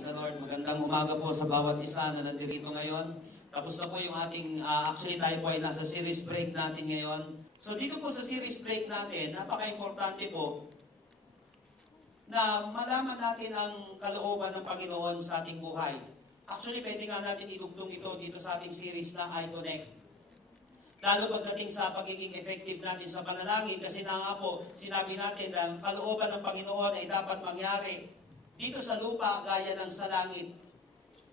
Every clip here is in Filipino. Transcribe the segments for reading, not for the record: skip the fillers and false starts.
Praise the Lord. Magandang umaga po sa bawat isa na nandito ngayon. Tapos na po yung ating, actually tayo po ay nasa series break natin ngayon. So dito po sa series break natin, napaka-importante po na malaman natin ang kalooban ng Panginoon sa ating buhay. Actually, pwede nga natin idugtong ito dito sa ating series na I-Connect. Lalo pagdating sa pagiging effective natin sa panalangin, kasi na nga po, sinabi natin na ang kalooban ng Panginoon ay dapat mangyari dito sa lupa gaya ng sa langit.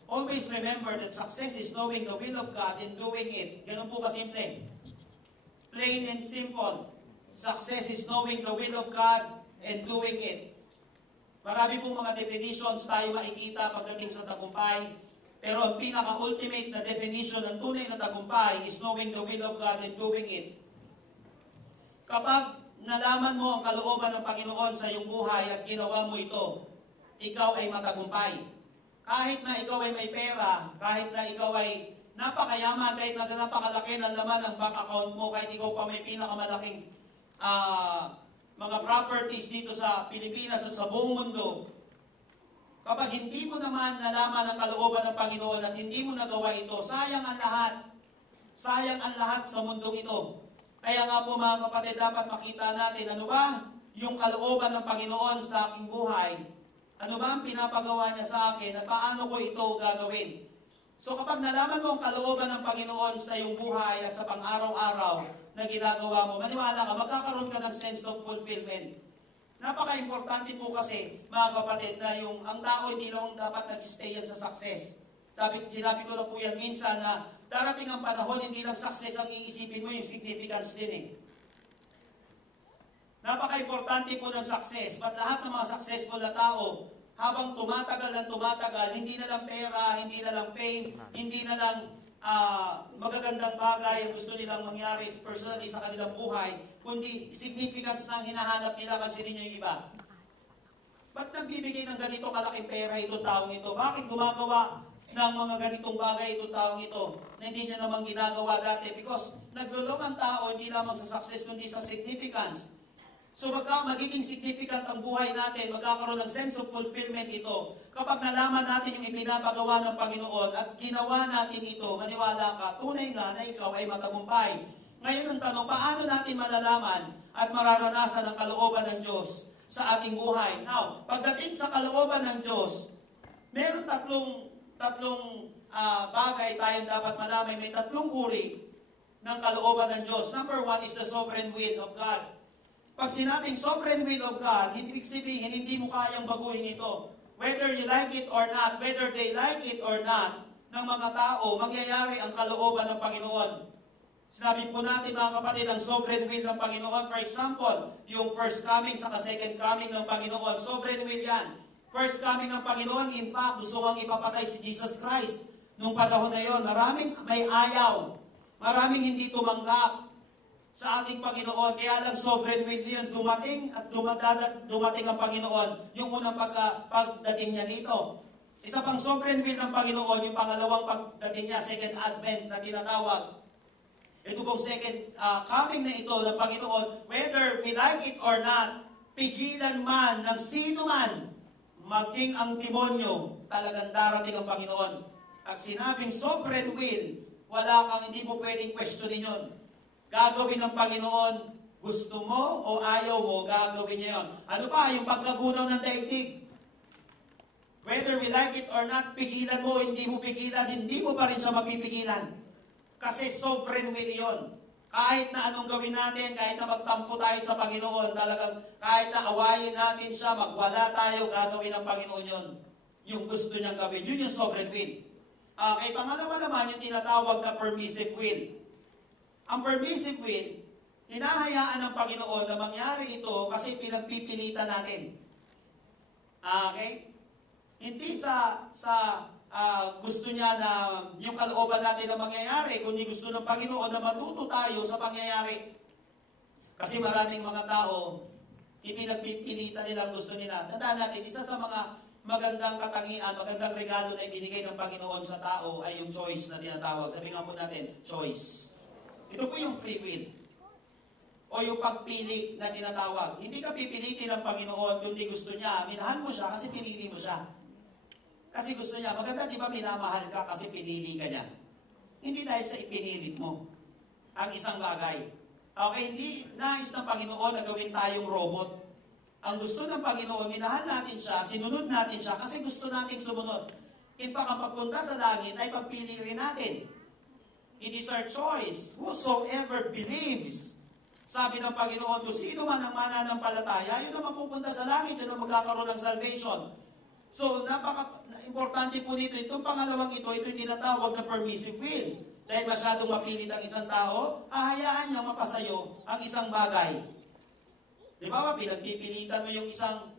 Always remember that success is knowing the will of God and doing it. Ganun po kasimple. Plain and simple. Success is knowing the will of God and doing it. Marami pong mga definitions tayo makikita pagdating sa tagumpay. Pero ang pinaka-ultimate na definition ng tunay na tagumpay is knowing the will of God and doing it. Kapag nalaman mo ang kalooban ng Panginoon sa iyong buhay at ginawa mo ito, ikaw ay matagumpay. Kahit na ikaw ay may pera, kahit na ikaw ay napakayaman, kahit na napakalaki ng laman ng bank account mo, kahit ikaw pa may pinakamalaking mga properties dito sa Pilipinas at sa buong mundo, kapag hindi mo naman nalaman ang kalooban ng Panginoon at hindi mo nagawa ito, sayang ang lahat. Sayang ang lahat sa mundong ito. Kaya nga po mga kapatid, dapat makita natin ano ba yung kalooban ng Panginoon sa aking buhay. Ano ba ang pinapagawa niya sa akin at paano ko ito gagawin. So kapag nalaman mo ang kalooban ng Panginoon sa iyong buhay at sa pang-araw-araw na ginagawa mo, maniwala ka, magkakaroon ka ng sense of fulfillment. Napaka-importante po kasi, mga kapatid, na ang tao hindi lang dapat nag-stay yan sa success. Sinabi ko na po yan minsan na darating ang panahon, hindi lang success ang iisipin mo, yung significance din eh. Napaka-importante po ng success. But lahat ng mga successful na tao, habang tumatagal ng tumatagal, hindi na lang pera, hindi na lang fame, hindi na lang magagandang bagay ang gusto nilang mangyari personally sa kanilang buhay, kundi significance na ang hinahanap nila, pansinin nyo yung iba. Ba't nagbibigay ng ganito kalaking pera itong taong ito? Bakit gumagawa ng mga ganitong bagay itong taong ito na hindi niya naman ginagawa dati? Because naglulong ang tao hindi lamang sa success kundi sa significance. So magiging significant ang buhay natin, magkakaroon ng sense of fulfillment ito. Kapag nalaman natin yung ipinapagawa ng Panginoon at ginawa natin ito, maniwala ka, tunay nga na ikaw ay matagumpay. Ngayon ang tanong, paano natin malalaman at mararanasan ang kalooban ng Diyos sa ating buhay? Now, pagdating sa kalooban ng Diyos, meron tatlong bagay tayong dapat malaman. May tatlong uri ng kalooban ng Diyos. Number one is the sovereign will of God. Pag sinabing sovereign will of God, hindi sabihin, hindi mo kayang baguhin ito. Whether you like it or not, whether they like it or not, ng mga tao, mangyayari ang kalooban ng Panginoon. Sinabi po natin mga kapatid, ang sovereign will ng Panginoon. For example, yung first coming sa second coming ng Panginoon, sovereign will yan. First coming ng Panginoon, in fact, gusto kang ipapatay si Jesus Christ. Nung panahon na yon, maraming may ayaw. Maraming hindi tumanggap sa ating Panginoon, kaya lang sovereign will yun, dumating at dumating ang Panginoon, yung unang pagdating niya dito. Isa pang sovereign will ng Panginoon, yung pangalawang pagdating niya, second advent na tinatawag. Ito pong second coming na ito ng Panginoon, whether we like it or not, pigilan man ng sino man, maging ang demonyo, talagang darating ang Panginoon. At sinabing sovereign will, wala kang, hindi mo pwedeng questionin yun. Gagawin ng Panginoon, gusto mo o ayaw mo, gagawin niya yun. Ano pa, yung pagkagunaw ng daigdig. Whether we like it or not, pigilan mo, hindi mo pigilan, hindi mo pa rin siya mapipigilan. Kasi sovereign will yun. Kahit na anong gawin natin, kahit na magtampo tayo sa Panginoon, talagang kahit na awayin natin siya, magwala tayo, gagawin ng Panginoon yun. Yung gusto niyang gawin, yun yung sovereign will. Okay, pangalawa naman yung tinatawag na permissive will. Ang permissive will, hinahayaan ng Panginoon na mangyari ito kasi pinagpipilitan natin. Okay? Hindi sa gusto niya na yung kalooban natin na mangyayari, kundi gusto ng Panginoon na matuto tayo sa pangyayari. Kasi maraming mga tao, ipinagpipilitan nila gusto nila. Tandaan natin, isa sa mga magandang katangian, magandang regalo na ibinigay ng Panginoon sa tao ay yung choice na tinatawag. Sabi nga po natin, choice. Ito po yung free will. O yung pagpili na tinatawag. Hindi ka pipilitin ng Panginoon kundi gusto niya. Minahan mo siya kasi pinili mo siya. Kasi gusto niya, maganda di ba minamahal ka kasi pinili ka niya? Hindi dahil sa ipinilit mo ang isang bagay. Okay, hindi nais ng Panginoon na gawin tayong robot. Ang gusto ng Panginoon, minahal natin siya, sinunod natin siya kasi gusto natin sumunod. In fact, ang pagpunta sa langit ay pagpili rin natin. It is our choice. Whosoever believes. Sabi ng Panginoon, kung sino man ang mananampalataya, yun ang mapupunta sa langit, yun ang magkakaroon ng salvation. So, napaka-importante po nito. Itong pangalawang ito yung tinatawag na permissive will. Dahil masyadong mapilit ang isang tao, hahayaan niya mapasayo ang isang bagay. Di ba? Pinagpipilitan mo yung isang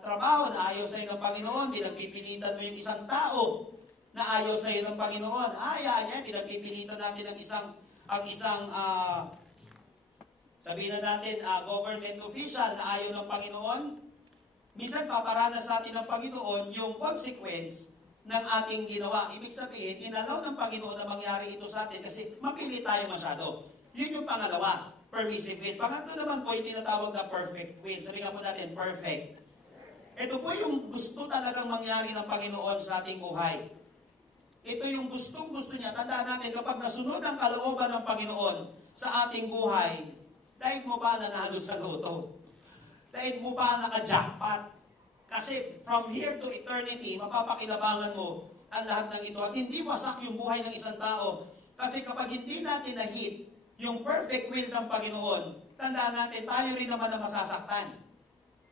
trabaho na ayaw sa'yo ng Panginoon, pinagpipilitan mo yung isang tao na ayaw sa'yo ng Panginoon. Hahayaan niya, pinagpipilitan natin ang isang sabihin na natin, government official na ayaw ng Panginoon. Minsan paparanas sa atin ng Panginoon yung consequence ng ating ginawa. Ibig sabihin, inalaw ng Panginoon na mangyari ito sa atin kasi mapili tayo masyado. Yun yung pangalawa, permissive will. Pangatlo naman po yung tinatawag na perfect will. Sabi nga po natin, perfect. Ito po yung gusto talagang mangyari ng Panginoon sa ating buhay. Ito yung gustong-gusto niya. Tandaan natin, kapag nasunod ang kalooban ng Panginoon sa ating buhay, dahil mo ba nanalo sa loto? Dahil mo ba naka-jackpot? Kasi from here to eternity, mapapakilabangan mo ang lahat ng ito. At hindi wasak yung buhay ng isang tao. Kasi kapag hindi natin na-hit yung perfect will ng Panginoon, tandaan natin, tayo rin naman na masasaktan.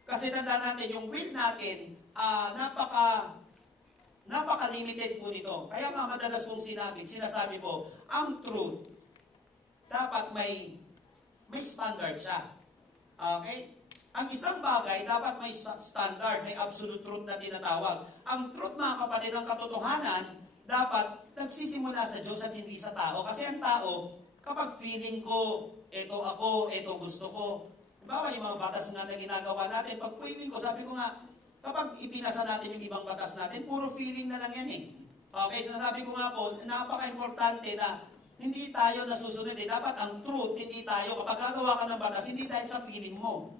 Kasi tandaan natin, yung will natin, napaka-limited po nito. Kaya nga madalas kong sinasabi po, ang truth, dapat may standard siya. Okay? Ang isang bagay, dapat may standard, may absolute truth na tinatawag. Ang truth, mga kapatid, ang katotohanan, dapat nagsisimula sa Diyos at hindi sa tao. Kasi ang tao, kapag feeling ko, eto ako, eto gusto ko. Diba yung mga batas nga na ginagawa natin, pag feeling ko, sabi ko nga, kapag ipinasa natin yung ibang batas natin, puro feeling na lang yan eh. Okay, sinasabi ko nga po, napaka-importante na hindi tayo nasusunod eh. Dapat ang truth, hindi tayo. Kapag gagawa ka ng batas, hindi dahil sa feeling mo.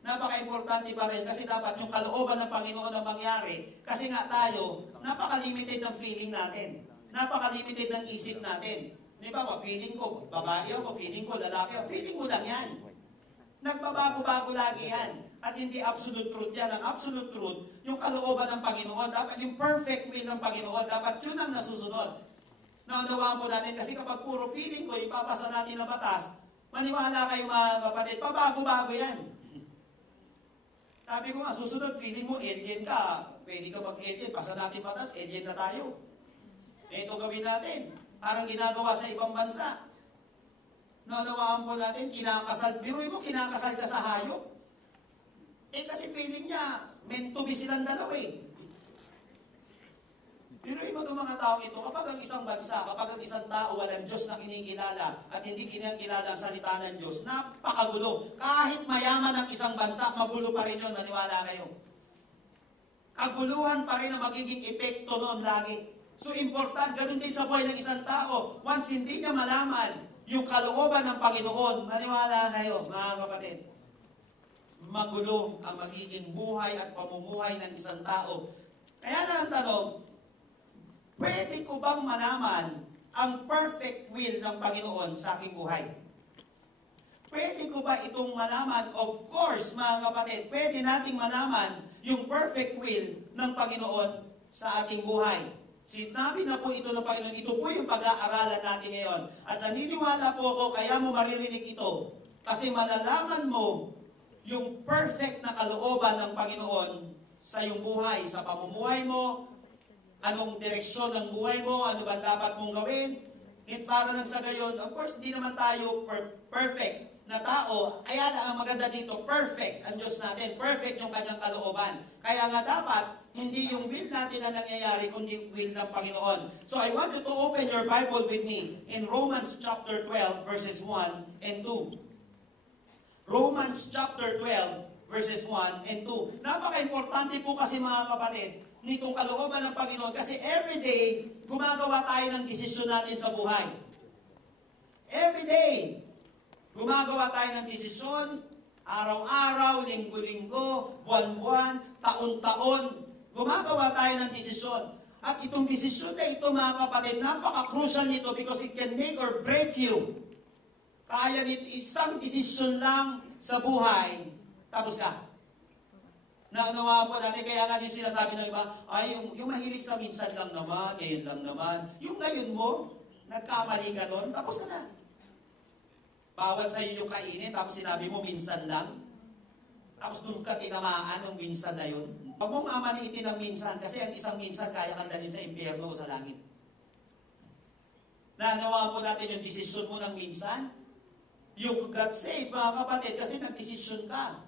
Napaka-importante pa rin kasi dapat yung kalooban ng Panginoon na mangyari. Kasi nga tayo, napaka-limited ng feeling natin. Napaka-limited ng isip natin. Di ba? Feeling ko babae ako, feeling ko lalaki ako. Feeling mo lang yan. Nagbabago-bago lagi yan. At hindi absolute truth yan. Ang absolute truth, yung kalooban ng Panginoon, dapat yung perfect will ng Panginoon, dapat yun ang nasusunod. Naunawaan po natin kasi kapag puro feeling ko, ipapasa natin na batas, maniwala kayo mga kapatid, pabago-bago yan. Sabi ko nga, susunod, feeling mo, alien ka. Pwede ka mag-alien, pasa natin batas, alien na tayo. Ito gawin natin. Parang ginagawa sa ibang bansa. Naunawaan po natin, kinakasal. Biruin mo, kinakasal ka sa hayop. Kasi feeling niya, meant to be silang dalawa eh. Biruin mo itong mga tao ito, kapag ang isang bansa, kapag ang isang tao walang Diyos na kinikilala at hindi kinikilala ang salita ng Diyos, napakagulo. Kahit mayaman ang isang bansa, magulo pa rin yun, maniwala kayo. Kaguluhan pa rin ang magiging epekto noon lagi. So important, ganun din sa buhay ng isang tao. Once hindi niya malaman yung kalooban ng Panginoon, maniwala kayo, mga kapatid. Magulo ang magiging buhay at pamumuhay ng isang tao. Kaya na ang tanong, pwede ko bang malaman ang perfect will ng Panginoon sa aking buhay? Pwede ko ba itong malaman? Of course, mga kapatid, pwede nating malaman yung perfect will ng Panginoon sa ating buhay. Sinabi na po ito ng Panginoon, ito po yung pag-aaralan natin ngayon. At naniniwala po ako, kaya mo maririnig ito. Kasi malalaman mo yung perfect na kalooban ng Panginoon sa iyong buhay, sa pamumuhay mo, anong direksyon ng buhay mo, ano ba dapat mong gawin. At para nang sa gayon, of course, hindi naman tayo perfect na tao. Kaya lang ang maganda dito, perfect ang Diyos natin. Perfect yung kanyang kalooban. Kaya nga dapat, hindi yung will natin na nangyayari, kundi will ng Panginoon. So I want you to open your Bible with me in Romans chapter 12, verses 1 and 2. Romans chapter 12, verses 1 and 2. Napaka-importante po kasi mga kapatid, nitong kalooban ng Panginoon kasi every day, gumagawa tayo ng desisyon natin sa buhay. Every day, gumagawa tayo ng desisyon, araw-araw, linggo-linggo, buwan-buwan, taon-taon. Gumagawa tayo ng desisyon. At itong desisyon na ito, mga kapatid, napaka-crucial nito because it can make or break you. Kaya nito, isang desisyon lang sa buhay, tapos ka. Naunawa po natin, kaya nga yung sinasabi ng iba, ay, yung mahilig sa minsan lang naman, ngayon lang naman. Yung ngayon mo, nagkamali ka nun, tapos ka na. Bawal sa iyo yung kainin, tapos sinabi mo minsan lang. Tapos doon ka tinamaan ng minsan na yun. Huwag mong amaniitin ng minsan, kasi ang isang minsan kaya kang dalhin sa impyerno o sa langit. Naunawa po natin yung desisyon mo ng minsan. You got saved, mga kapatid, kasi nagdesisyon ka.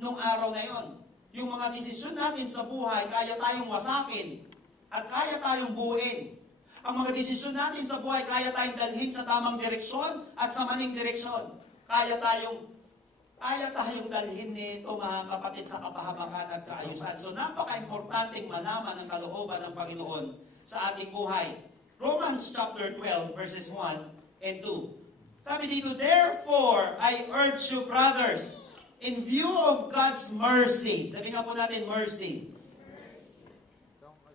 Nung araw na yon, yung mga desisyon natin sa buhay, kaya tayong wasakin at kaya tayong buuin. Ang mga desisyon natin sa buhay, kaya tayong dalhin sa tamang direksyon at sa maling direksyon. Kaya tayong dalhin nito, mga kapatid, sa kapahamakan at kaayusan. So napaka-importanting malaman ang kalooban ng Panginoon sa ating buhay. Romans chapter 12, verses 1 and 2. Sabi dito, therefore, I urge you, brothers, in view of God's mercy. Sabi nga po natin, mercy.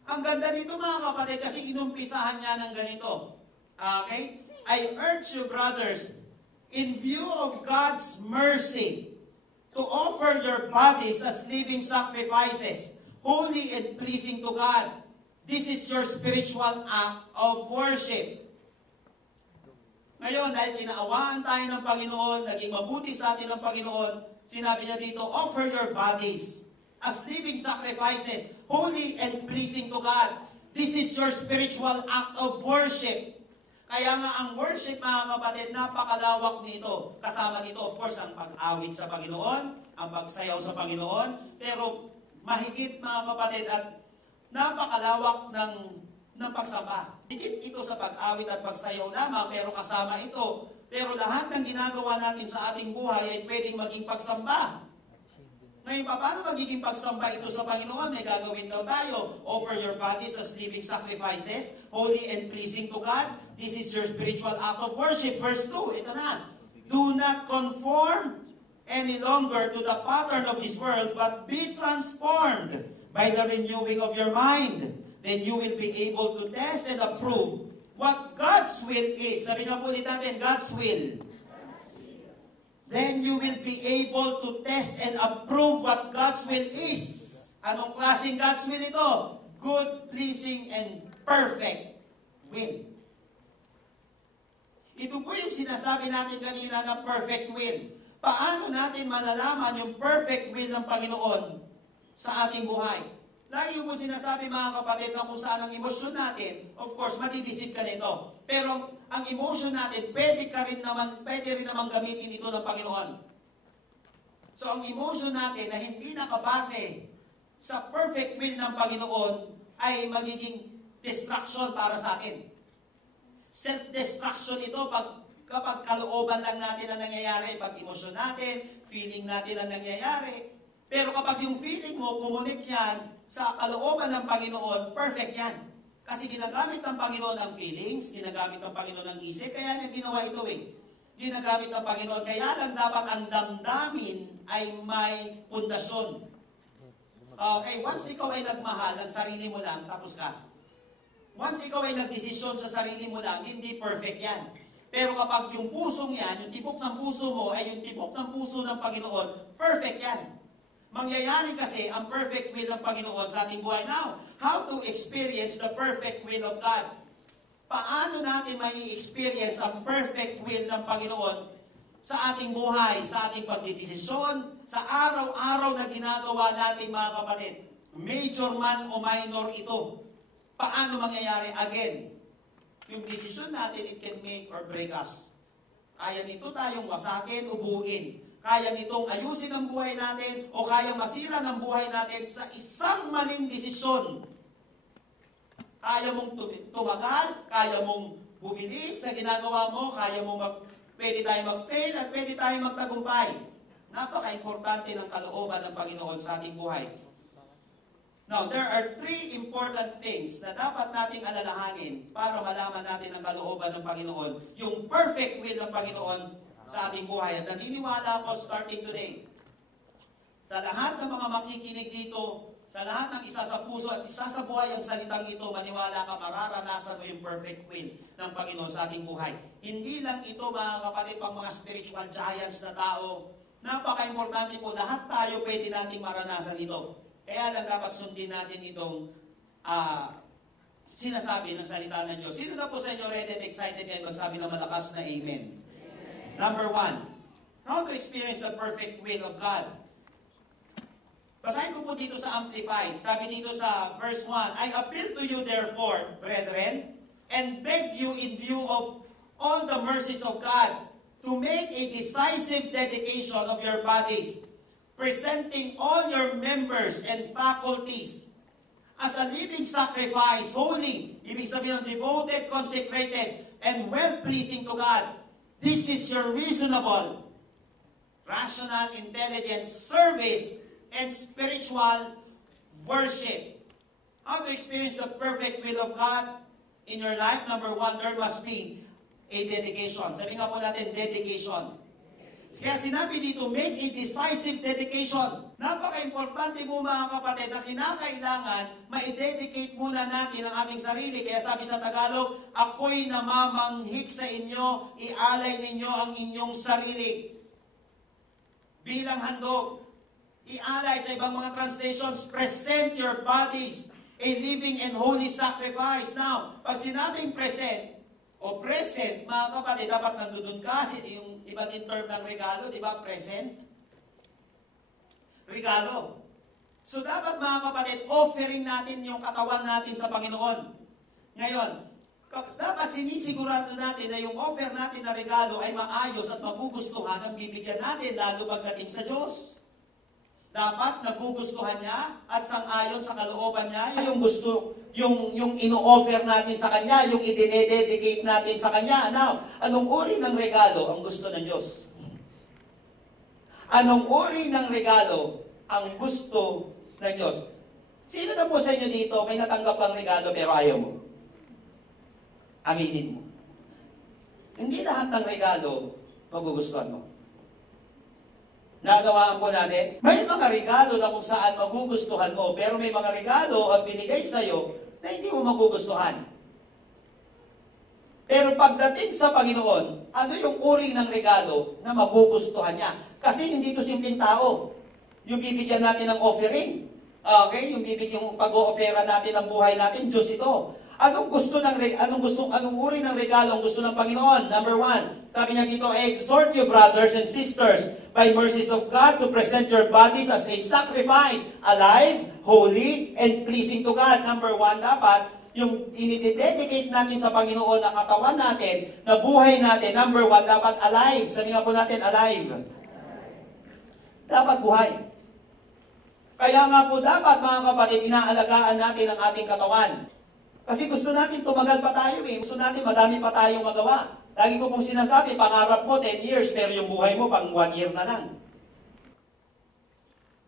Ang ganda nito, mga kapatid, kasi inumpisahan niya ng ganito. Okay? I urge you, brothers, in view of God's mercy, to offer your bodies as living sacrifices, holy and pleasing to God. This is your spiritual act of worship. Ngayon, dahil kinaawaan tayo ng Panginoon, naging mabuti sa atin ng Panginoon, sinabi niya dito, offer your bodies as living sacrifices, holy and pleasing to God. This is your spiritual act of worship. Kaya nga ang worship, mga kapatid, napakalawak nito. Kasama nito, of course, ang pag-awit sa Panginoon, ang pagsayaw sa Panginoon, pero mahigit, mga kapatid, at napakalawak ng pagsamba. Higit ito sa pag-awit at pagsayaw lamang, pero kasama ito. Pero lahat ng ginagawa natin sa ating buhay ay pwedeng maging pagsamba. Ngayon, paano magiging pagsamba ito sa Panginoon? May gagawin daw tayo. Offer your bodies as living sacrifices, holy and pleasing to God. This is your spiritual act of worship. Verse 2, ito na. Do not conform any longer to the pattern of this world, but be transformed by the renewing of your mind. Then you will be able to test and approve what God's will is. Sabi nga po ulit natin, God's will. Then you will be able to test and approve what God's will is. Anong klaseng God's will ito? Good, pleasing, and perfect will. Ito po yung sinasabi natin kanina na perfect will. Paano natin malalaman yung perfect will ng Panginoon sa ating buhay? Lagi po sinasabi, mga kapatid, na kung saan ang emosyon natin, of course, matidisip ka nito. Pero ang emotion natin, pwede rin naman gamitin ito ng Panginoon. So ang emotion natin na hindi nakabase sa perfect will ng Panginoon ay magiging distraction para sa atin. Self-destruction ito kapag kalooban lang natin ang nangyayari, pag emosyon natin, feeling natin ang nangyayari. Pero kapag yung feeling mo, kumunik yan sa kalooban ng Panginoon, perfect yan. Kasi ginagamit ng Panginoon ang feelings, ginagamit ng Panginoon ang isip, kaya niya ginawa ito Ginagamit ng Panginoon, kaya lang dapat ang damdamin ay may pundasyon. Okay, once ikaw ay nagmahal ng sarili mo lang, tapos ka. Once ikaw ay nagdesisyon sa sarili mo lang, hindi perfect yan. Pero kapag yung pusong yan, yung tibok ng puso mo ay yung tibok ng puso ng Panginoon, perfect yan. Mangyayari kasi ang perfect will ng Panginoon sa ating buhay. Now, how to experience the perfect will of God? Paano natin mai-experience ang perfect will ng Panginoon sa ating buhay, sa ating pagdidesisyon, sa araw-araw na ginagawa natin, mga kapatid? Major man o minor ito. Paano mangyayari? Again, yung desisyon natin, it can make or break us. Kaya nito tayong wasakin o buuin. Kaya nitong ayusin ang buhay natin o kaya masira ng buhay natin sa isang maling desisyon. Kaya mong tumagal, kaya mong bumilis sa ginagawa mo, pwede tayong mag-fail at pwede tayong magtagumpay. Napaka-importante ng kalooban ng Panginoon sa ating buhay. Now, there are 3 important things na dapat nating alalahanin para malaman natin ang kalooban ng Panginoon. Yung perfect will ng Panginoon sa ating buhay. At naniniwala ako starting today Sa lahat ng mga makikinig dito, sa lahat ng isa sa puso at isa sa buhay ang salitang ito, maniwala ka, mararanasan mo yung perfect will ng Panginoon sa ating buhay. Hindi lang ito, mga kapatid, pang mga spiritual giants na tao. Napaka-importante po, lahat tayo pwede nating maranasan ito. Kaya lang dapat sundin natin itong sinasabi ng salita ng Diyos. Sino na po sa inyo ready and excited ngayon magsabi ng malakas na amen? Number 1, how to experience the perfect will of God. Basahin ko po dito sa Amplified. Sabi dito sa verse 1, I appeal to you therefore, brethren, and beg you in view of all the mercies of God, to make a decisive dedication of your bodies, presenting all your members and faculties as a living sacrifice, holy, ibig sabihin ng devoted, consecrated, and well-pleasing to God. This is your reasonable, rational, intelligent service and spiritual worship. How to experience the perfect will of God in your life? Number 1, there must be a dedication. Sabi nga po natin, dedication. Kaya sinabi dito, make a decisive dedication. Napaka-importante po mga kapatid na kinakailangan ma-dedicate muna natin ang ating sarili. Kaya sabi sa Tagalog, ako'y namamanghik sa inyo, ialay ninyo ang inyong sarili. Bilang handog. Ialay sa ibang mga translations, present your bodies a living and holy sacrifice. Now, pag sinabing present, o present, mga kapatid, dapat nandun ka, yung iba't in term ng regalo, di ba, present? Regalo. So, dapat mga kapatid, offering natin yung katawan natin sa Panginoon. Ngayon, dapat sinisigurado natin na yung offer natin na regalo ay maayos at magugustuhan ang bibigyan natin, lalo pagdating sa Diyos. Dapat nagugustuhan niya at sang-ayon sa kalooban niya yung gusto, yung ino-offer natin sa Kanya, yung i-dedicate natin sa Kanya. Now, anong uri ng regalo ang gusto ng Diyos? Anong uri ng regalo ang gusto ng Diyos? Sino na po sa inyo dito may natanggap ang regalo pero ayaw mo? Aminin mo. Hindi lahat ng regalo magugustuhan mo. Nagawaan po natin, may mga regalo na kung saan magugustuhan mo, pero may mga regalo ang binigay sa'yo na hindi mo magugustuhan. Pero pagdating sa Panginoon, ano yung uri ng regalo na magugustuhan niya? Kasi hindi ito simpleng tao. Yung bibigyan natin ng offering. Okay? Yung pag-o-offera natin ng buhay natin, Diyos ito. Anong uri ng regalo ang gusto ng Panginoon? Number 1, sabi niya dito, I exhort you, brothers and sisters, by mercies of God, to present your bodies as a sacrifice, alive, holy, and pleasing to God. Number 1, dapat, yung inidedicate natin sa Panginoon na katawan natin, na buhay natin, number 1, dapat alive. Sabi nga po natin, alive. Dapat buhay. Kaya nga po dapat, mga kapatid, inaalagaan natin ang ating katawan. Kasi gusto natin tumagal pa tayo eh. Gusto natin madami pa tayong magawa. Lagi ko pong sinasabi, pangarap mo 10 years, pero yung buhay mo pang 1 year na lang.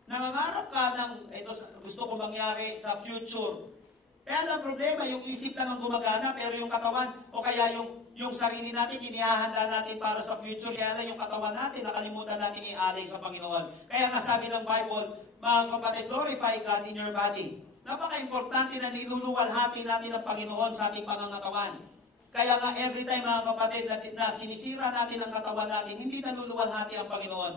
Nangangarap ka ng, ito gusto ko mangyari sa future. Kaya ang problema, yung isip lang ang gumagana, pero yung katawan, o kaya yung sarili natin, inihahanda natin para sa future. Kaya lang yung katawan natin, nakalimutan natin ialay sa Panginoon. Kaya nga sabi ng Bible, mga kapatid, glorify God in your body. Napaka-importante na niluluwalhati natin ang Panginoon sa ating pangangatawan. Kaya nga every time mga kapatid na sinisira natin ang katawan natin, hindi naluluwalhati ang Panginoon.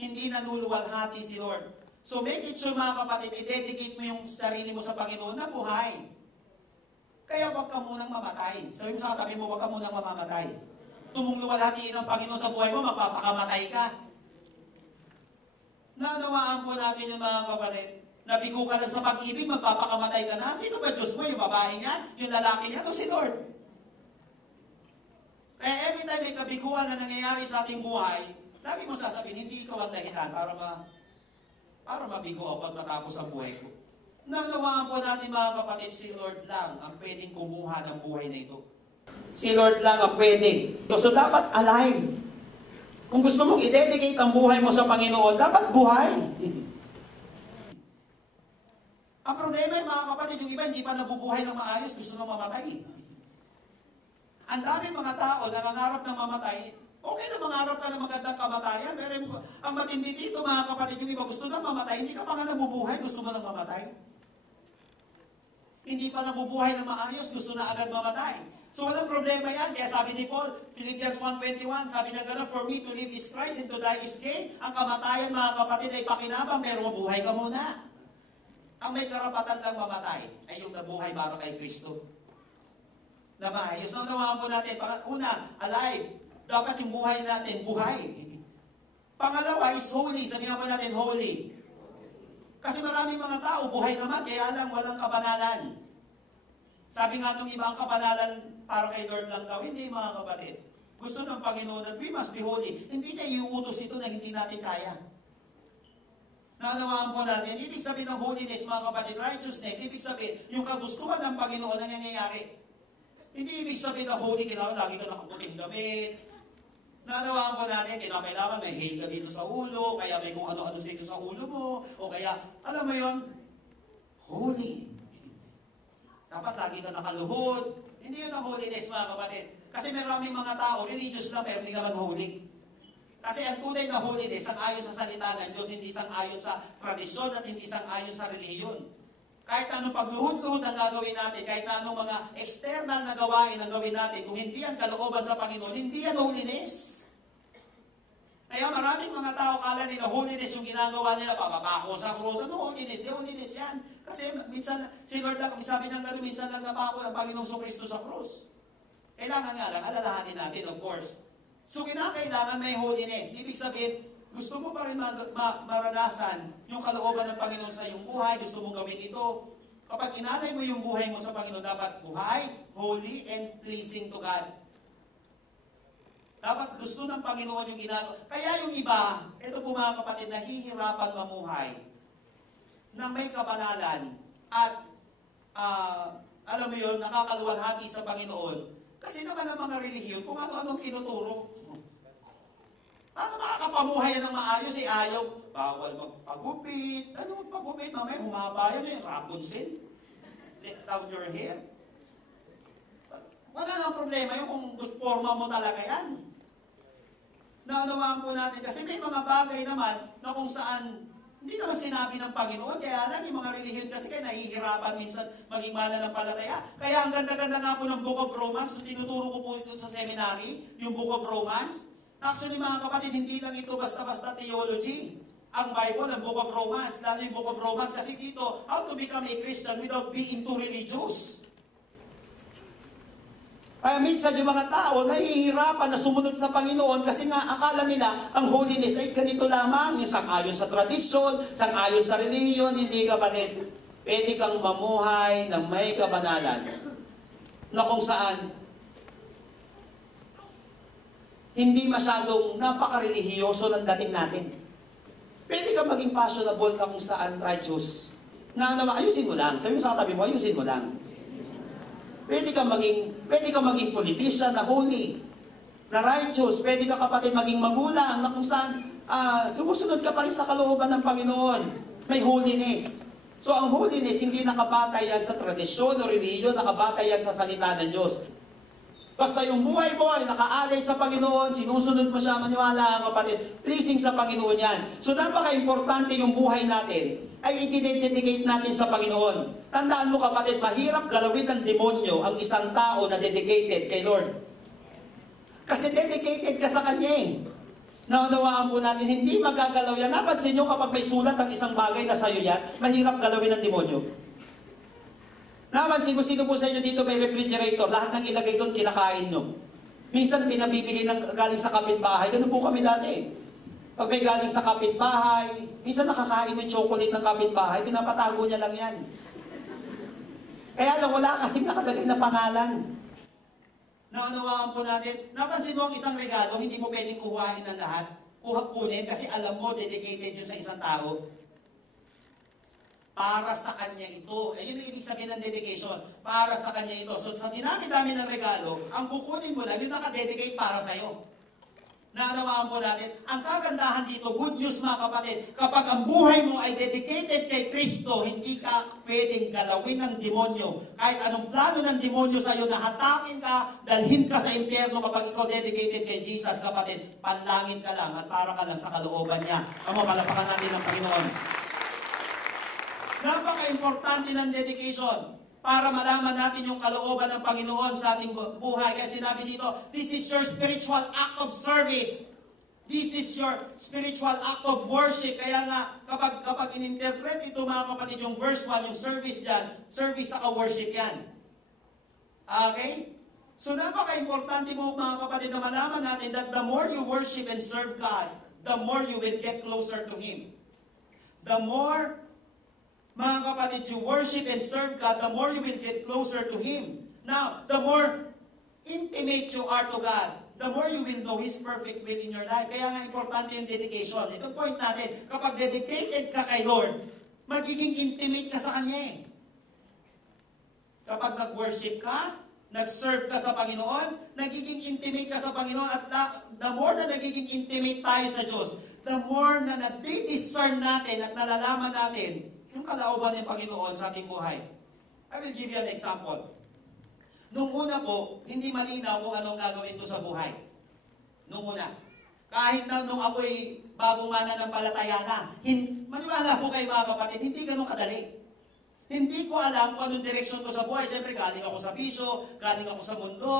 Hindi naluluwalhati si Lord. So make it sure mga kapatid, i-dedicate mo yung sarili mo sa Panginoon na buhay. Kaya huwag ka munang mamatay. Sabi mo sa katabi mo, huwag ka munang mamamatay. Tumong luwalhatiin ang Panginoon sa buhay mo, magpapakamatay ka. Nanawaan po natin yung mga kapatid. Nabigo ka lang sa pag-ibig, magpapakamatay ka na. Sino ba Diyos mo? Yung babae niya? Yung lalaki niya? O si Lord? Kaya every time may kabiguan na nangyayari sa ating buhay, lagi mo sasabihin, hindi ikaw ang dahilan para mabigo ako at matapos ang buhay ko. Nanawaan po natin mga kapatid, si Lord lang ang pwedeng kumuha ng buhay na ito. Si Lord lang ang pwede. So dapat alive. Kung gusto mong i-dedicate ang buhay mo sa Panginoon, dapat buhay. Ang problema yung mga kapatid, yung iba hindi pa nabubuhay ng maayos, gusto nang mamatay. Ang daming mga tao na nangarap ng mamatay, Okay na mangarap ka ng magandang kamatayan, pero ang matindi dito, mga kapatid, yung iba gusto nang mamatay, hindi ka pa nga nabubuhay, gusto mo nang mamatay. Hindi pa nabubuhay na maayos, gusto na agad mamatay. So walang problema yan. Kaya sabi ni Paul, Philippians 1:21, sabi na gano'n, for me to live is Christ and to die is gain. Ang kamatayan, mga kapatid, ay pakinabang, pero mabuhay ka muna. Ang may karapatan lang mamatay ay yung nabuhay para kay Kristo. Na maayos. Naunawaan po natin, una, alive. Dapat yung buhay natin, buhay. Pangalawa is holy. Sabihan po natin, holy. Kasi maraming mga tao, buhay naman, kaya lang walang kabanalan. Sabi nga nung iba, ang kabanalan para kay Lord lang daw. Hindi, mga kapatid. Gusto ng Panginoon that we must be holy. Hindi na iuutos ito na hindi natin kaya. Naunawaan po natin, ibig sabihin ng holiness, mga kapatid, righteousness, ibig sabihin, yung kagustuhan ng Panginoon na nangyayari. Hindi ibig sabihin na holy, kailangan lagi ka nakaputing damit. Naunawaan ko natin, kailangan may hail ka dito sa ulo, kaya may kung ano-ano dito sa ulo mo, o kaya, alam mo yon, holy. Dapat lagi ka nakaluhod. Hindi yun ang holiness, mga kapatid. Kasi maraming mga tao, religious lang, pero hindi naman holy. Kasi ang tunay na holiness, ang ayon sa salita ng Diyos, hindi sang ayon sa tradisyon at hindi sang ayon sa reliyon. Kahit anong pagluhod-luhod ang gagawin natin, kahit anong mga external na gawain ang gawin natin, kung hindi yan kalooban sa Panginoon, hindi yan holiness. Kaya maraming mga tao kala nila holiness yung ginagawa nila, papapako sa krus. Ano holiness? Di holiness yan. Kasi minsan, si Lord lang, sabi ng gano'n, minsan lang napako ang Panginoong Kristo sa krus. Kailangan nga lang, alalahanin natin, of course. So, kinakailangan may holiness. Ibig sabihin, gusto mo pa rin maranasan yung kalooban ng Panginoon sa iyong buhay, gusto mong gawin ito. Kapag inalay mo yung buhay mo sa Panginoon, dapat buhay, holy, and pleasing to God. Dapat gusto ng Panginoon yung ginagawa. Kaya yung iba, ito po mga kapatid, nahihirapan mamuhay na may kabanalan at alam mo yun, nakakaluwalhati sa Panginoon. Kasi naman ang mga relihiyon, kung ano-anong tinuturo. Paano makakapamuhay ng maayos? Ayaw, bawal magpagupit. Ano magpagupit? Mamaya humaba yan Rapunzel. Let down your hair. Wala nang problema yung kung gusto forma mo talaga yan. Naunawaan po natin kasi may mga bagay naman na kung saan hindi naman sinabi ng Panginoon, kaya lang yung mga relihiyon kasi kaya nahihirapan minsan maging mananampalataya. Kaya ang ganda-ganda nga po ng Book of Romans, tinuturo ko po ito sa seminary, yung Book of Romans. Actually, mga kapatid, hindi lang ito basta-basta theology. Ang Bible, ang Book of Romans, lalo yung Book of Romans, kasi dito, how to become a Christian without being too religious. Kaya minsan yung mga tao, nahihirapan na sumunod sa Panginoon kasi nga akala nila ang holiness ay ganito lamang, yung sang-ayon sa tradisyon, sang-ayon sa reliyon, hindi kapatid. Pwede kang mamuhay ng may kabanalan na kung saan hindi masyadong napaka-relihiyoso ng dating natin. Pwede kang maging fashionable na kung saan righteous. Na ayusin mo lang. Sabi mo sa katabi mo, ayusin mo lang. Pwede kang maging politician na holy, na righteous. Pwede ka kapatid maging magulang na kung saan sumusunod ka pa rin sa kalooban ng Panginoon. May holiness. So ang holiness hindi nakabatay yan sa tradisyon o reliyon, nakabatay yan sa salita ng Diyos. Basta yung buhay mo ay nakaalay sa Panginoon, sinusunod mo siya, maniwala ang kapatid, pleasing sa Panginoon yan. So napaka-importante yung buhay natin ay i-dedicate natin sa Panginoon. Tandaan mo kapatid, mahirap galawin ng demonyo ang isang tao na dedicated kay Lord. Kasi dedicated ka sa Kanya eh. Naunawaan po natin, hindi magagalaw yan. Napansin nyo kapag may sulat ang isang bagay na sa'yo yan, mahirap galawin ng demonyo. Napansin ko, sino po sa inyo dito may refrigerator, lahat ng ilagay doon, kinakain nyo. Minsan, pinabibigay ng galing sa kapitbahay. Ganun po kami dati. Pag may galing sa kapitbahay, minsan nakakain yung chocolate ng kapitbahay, pinapatago niya lang yan. Kaya lang, wala kasing nakalagay na pangalan. Naunawaan po natin, napansin mo ang isang regalo, hindi mo pwedeng kuhain ng lahat. Kunin kasi alam mo, dedicated yun sa isang tao. Para sa kanya ito. Yun ang ibig sabihin ng dedication. Para sa kanya ito. So sa dinami-dami ng regalo, ang kukunin mo lang, yung nakadedicate para sa'yo. Naunawaan po natin, ang kagandahan dito, good news mga kapatid, kapag ang buhay mo ay dedicated kay Kristo, hindi ka pwedeng galawin ng demonyo. Kahit anong plano ng demonyo sa iyo na hatakin ka, dalhin ka sa impyerno kapag ikaw dedicated kay Jesus, kapatid, panlangit ka lang at para ka lang sa kalooban niya. Kamo, palapakan natin ng Panginoon. Napaka-importante ng dedication para malaman natin yung kalooban ng Panginoon sa ating buhay. Kaya sinabi dito, this is your spiritual act of service. This is your spiritual act of worship. Kaya nga, kapag in-interpret ito mga kapatid, yung verse 1, yung service dyan, service sa worship yan. Okay? So napaka-importante mo mga kapatid na malaman natin that the more you worship and serve God, the more you will get closer to Him. The more, mga kapatid, you worship and serve God, the more you will get closer to Him. Now, the more intimate you are to God, the more you will know His perfect will in your life. Kaya nga importante yung dedication. Ito point natin, kapag dedicated ka kay Lord, magiging intimate ka sa Kanya eh. Kapag nag-worship ka, nag-serve ka sa Panginoon, nagiging intimate ka sa Panginoon, at the more na nagiging intimate tayo sa Diyos, the more na nadi-discern natin at nalalaman natin yung kalooban ng Panginoon sa ating buhay. I will give you an example. Nung una po, hindi malinaw kung anong gagawin ko sa buhay. Nung una. Kahit na nung ako'y bagong mananampalataya na, maniwala po kayo mga kapatid, hindi ganun kadali. Hindi ko alam kung anong direksyon ko sa buhay. Siyempre, galing ako sa bisyo, galing ako sa mundo.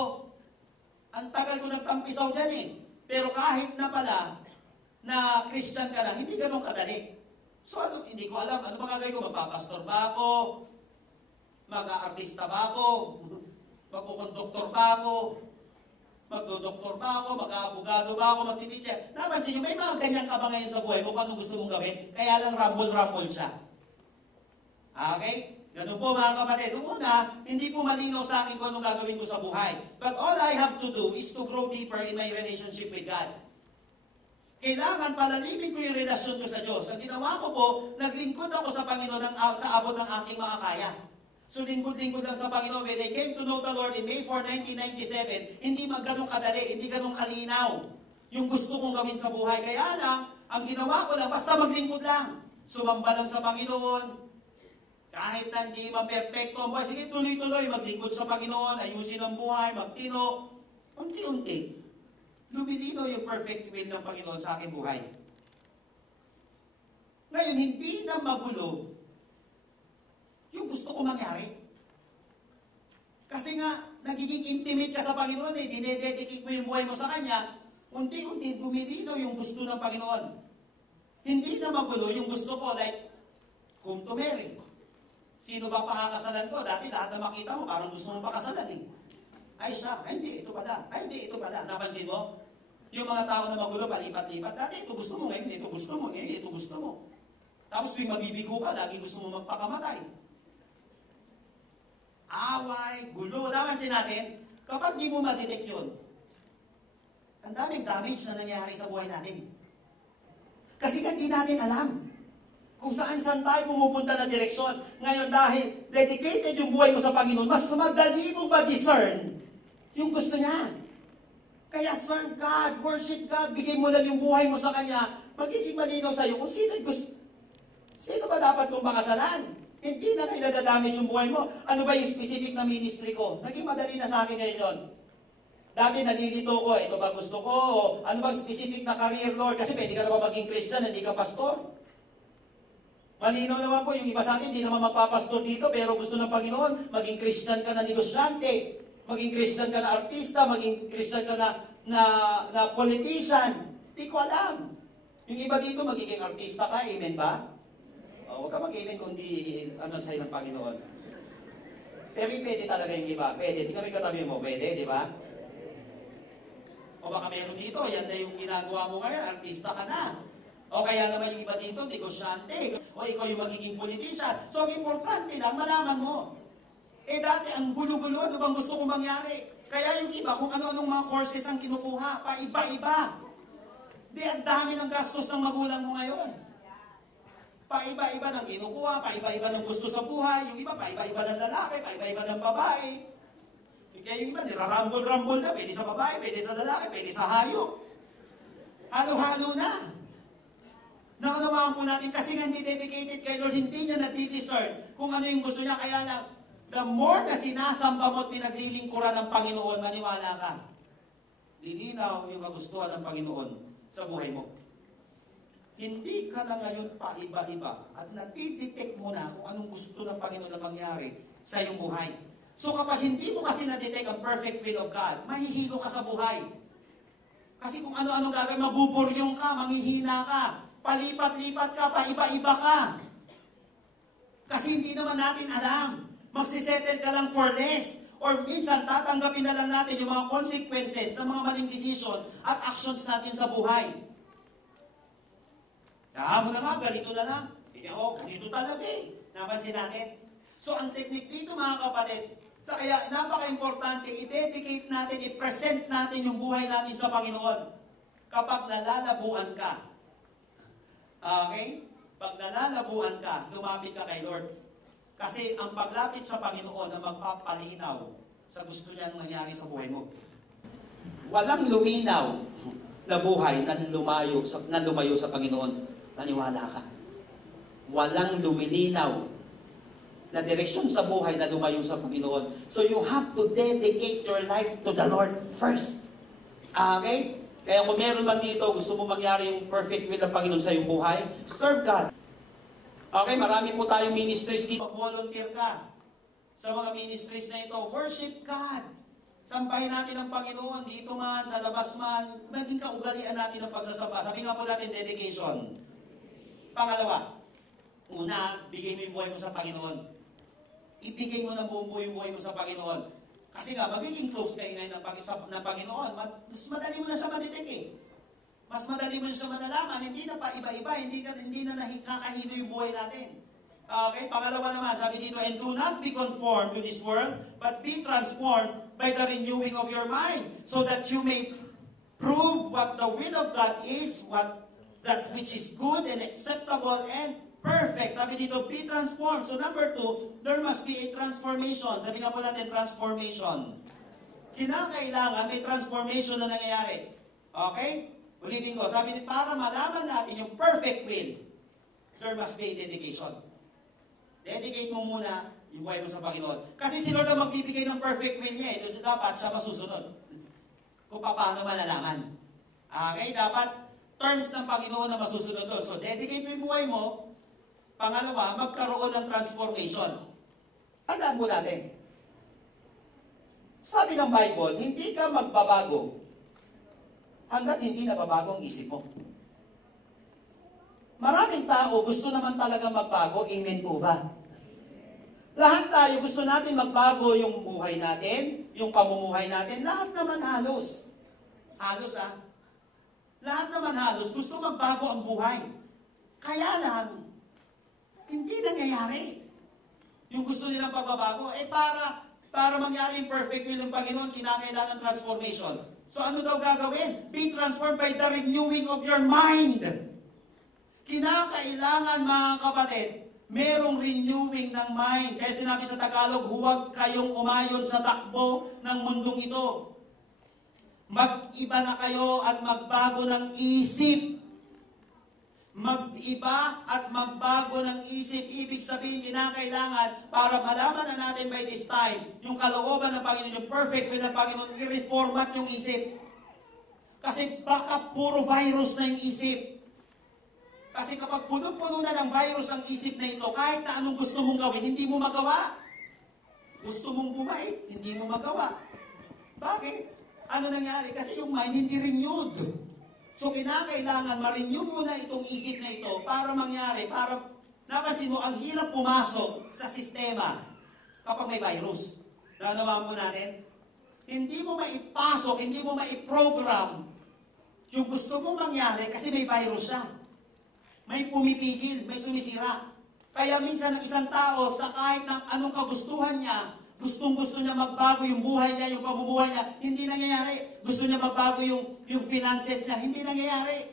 Ang tagal ko nagtampisaw dyan eh. Pero kahit na pala, na Christian ka na, hindi ganun kadali. So, hindi ko alam, ano ba gagawin ko? Magpapastor ba ako? Mag-aartista ba ako? Magkukonduktor ba ako? Magdodoktor ba ako? Mag-aabogado ba ako? Magtiteacher? Napansin nyo, may mga ganyan ka ba ngayon sa buhay mo kung anong gusto mong gawin? Kaya lang rumble-rumble siya. Okay? Ganun po mga kapatid. Noong una, hindi po malinaw sa akin kung anong gagawin ko sa buhay. But all I have to do is to grow deeper in my relationship with God. Kailangan palalimin ko yung relasyon ko sa Diyos. Ang ginawa ko po, naglingkod ako sa Panginoon sa abot ng aking makakaya. So lingkod-lingkod lang sa Panginoon. When I came to know the Lord in May 4, 1997, hindi ganun kadali, hindi ganun kalinaw yung gusto kong gawin sa buhay. Kaya lang, ang ginawa ko lang, basta maglingkod lang. Sumamba lang sa Panginoon. Kahit na hindi ma-perfecto ang buhay, sige tuloy-tuloy, maglingkod sa Panginoon, ayusin ang buhay, magtino. Unti-unti. Lumilino yung perfect will ng Panginoon sa aking buhay. Ngayon, hindi na magulo yung gusto ko mangyari. Kasi nga, nagiging intimate ka sa Panginoon eh, dinededicate mo yung buhay mo sa Kanya, unti-unti lumilino yung gusto ng Panginoon. Hindi na magulo yung gusto ko, like, whom to marry. Sino ba pakakasalan ko? Dati lahat na makita mo, parang gusto mong pakasalan eh. Ay siya, ay hindi, ito pala. Ay hindi, ito pala. Napansin mo? Yung mga tao na magulo, palipat-lipat. Dati ito gusto mo, ngayon ito gusto mo, ngayon ito gusto mo. Tapos tuwing mabibigo ka, lagi gusto mo magpakamatay. Away, gulo. Napansin natin, kapag di mo ma-detect yun, ang daming damage na nangyayari sa buhay natin. Kasi hindi natin alam kung saan tayo pumupunta na direksyon. Ngayon, dahil dedicated yung buhay mo sa Panginoon, mas madali mong ma-discern yung gusto niya. Kaya serve God, worship God, bigay mo lang yung buhay mo sa Kanya, magiging malinaw sa iyo kung sino ba dapat kong pakasalan? Hindi na kayo nadadamage yung buhay mo. Ano ba yung specific na ministry ko? Naging madali na sa akin ngayon yun. Dati nalilito ko, ito ba gusto ko? O, ano bang specific na career, Lord? Kasi pwede ka naman maging Christian, hindi ka pastor. Malinaw naman po, yung iba sa akin, hindi naman magpapastor dito, pero gusto ng Panginoon, maging Christian ka na negosyante, maging Christian ka na artista, maging Christian ka na politician. Hindi ko alam. Yung iba dito, magiging artista ka, amen ba? Huwag ka mag-amen kung di ano sa'yo ng Panginoon. Pero pwede talaga yung iba. Pwede. Tingnan mo yung katabi mo. Pwede, di ba? O baka meron dito, yan na yung ginagawa mo ngayon, artista ka na. O kaya naman yung iba dito, negosyante. O ikaw yung magiging politician. So, ang importante lang, malaman mo. Eh dati, ang gulo-gulo, ano bang gusto kong mangyari? Kaya yung iba, kung ano-anong mga courses ang kinukuha, paiba-iba. Di, ang dami ng gastos ng magulang mo ngayon. Paiba-iba ng kinukuha, paiba-iba ng gusto sa buhay, yung iba paiba-iba ng lalaki, paiba-iba ng babae. Kaya yung iba, nirarambol-rambol na, pwede sa babae, pwede sa lalaki, pwede sa hayop. Halo-halo na. Naunawaan po natin kasi nga hindi dedicated kay Lord, hindi niya nati-discern kung ano yung gusto niya. Kaya lang, the more na sinasamba mo at pinaglilingkuran ng Panginoon, maniwala ka, lilinaw yung kagustuhan ng Panginoon sa buhay mo. Hindi ka na ngayon paiba-iba at natidetect mo na kung anong gusto ng Panginoon na mangyari sa iyong buhay. So kapag hindi mo kasi na-detect ang perfect will of God, mahihilo ka sa buhay. Kasi kung ano-ano gagawin, mabuburyong ka, manghihina ka, palipat-lipat ka, paiba-iba ka. Kasi hindi naman natin alam. Magsisettle ka lang for less. Or minsan, tatanggapin na lang natin yung mga consequences ng mga maling decision at actions natin sa buhay. Mo na nga, ganito na lang. Ganito talaga eh. Napansin natin. So, ang technique dito mga kapatid, kaya napaka-importante, i-dedicate natin, i-present natin yung buhay natin sa Panginoon. Kapag nalalabuan ka, okay? Pag nalalabuan ka, lumapit ka kay Lord. Kasi ang paglapit sa Panginoon na magpapalinaw sa gusto niyang mangyari sa buhay mo. Walang luminaw na buhay na lumayo sa Panginoon. Naniwala ka. Walang lumilinaw na direksyon sa buhay na lumayo sa Panginoon. So you have to dedicate your life to the Lord first. Okay? Kaya kung meron man dito, gusto mo mangyari yung perfect will ng Panginoon sa iyong buhay, serve God. Okay, marami po tayong ministries dito. Volunteer ka sa mga ministries na ito. Worship God. Sambahin natin ang Panginoon dito man, sa labas man. Maging kaugalian natin ang pagsasamba. Sabi nga po natin, dedication. Pangalawa, una, bigay mo yung buhay mo sa Panginoon. Ibigay mo ng buong buhay mo sa Panginoon. Kasi nga, magiging close kayo ngayon ng Panginoon. Mas madali mo na siya madidik eh. Mas madali mo na siya manalaman. Hindi na pa iba-iba. Hindi na nakakahilo yung buhay natin. Okay? Pangalawa naman, sabi dito, and do not be conformed to this world, but be transformed by the renewing of your mind, so that you may prove what the will of God is, that which is good and acceptable and perfect. Sabi dito, be transformed. So number 2, there must be a transformation. Sabi nga po natin, transformation. Kinakailangan may transformation na nangyayari. Okay? Ulitin ko. Sabi dito, para malaman natin yung perfect will, there must be a dedication. Dedicate mo muna yung buhay mo sa Panginoon. Kasi si Lord ang magbibigay ng perfect will niya. So dapat siya masusunod. Kung paano malalaman. Okay? Dapat terms ng Panginoon na masusunod doon. So dedicate mo yung buhay mo. Pangalawa, magkaroon ng transformation. Alam mo natin. Sabi ng Bible, hindi ka magbabago hanggat hindi nababago ang isip mo. Maraming tao gusto naman talaga magbago. Amen po ba? Lahat tayo gusto natin magbago yung buhay natin, yung pamumuhay natin. Lahat naman halos. Halos Lahat naman halos gusto magbago ang buhay. Kaya lang, hindi nangyayari. Yung gusto nilang pagbabago, para mangyari yung perfect will ng Panginoon, kinakailangan transformation. So ano daw gagawin? Be transformed by the renewing of your mind. Kinakailangan mga kapatid, merong renewing ng mind. Kaya sinabi sa Tagalog, huwag kayong umayon sa takbo ng mundong ito. Mag-iba na kayo at magbago ng isip. Mag-iba at magbago ng isip. Ibig sabihin, kinakailangan para malaman na natin by this time, yung kalooban ng Panginoon, yung perfect will ng Panginoon, i-reformat yung isip. Kasi baka puro virus na yung isip. Kasi kapag puno-puno na ng virus ang isip na ito, kahit na anong gusto mong gawin, hindi mo magawa. Gusto mong bumait, hindi mo magawa. Bakit? Ano nangyari? Kasi yung mind hindi renewed. So, kinakailangan ma-renew muna itong isip na ito para mangyari, para napansin mo, ang hirap pumasok sa sistema kapag may virus. Nanawagan po natin? Hindi mo maipasok, hindi mo maiprogram yung gusto mong mangyari kasi may virus siya. May pumipigil, may sumisira. Kaya minsan ang isang tao sa kahit ng anong kagustuhan niya, gustong-gusto niya magbago yung buhay niya, yung pamumuhay niya, hindi nangyayari. Gusto niya magbago yung finances niya, hindi nangyayari.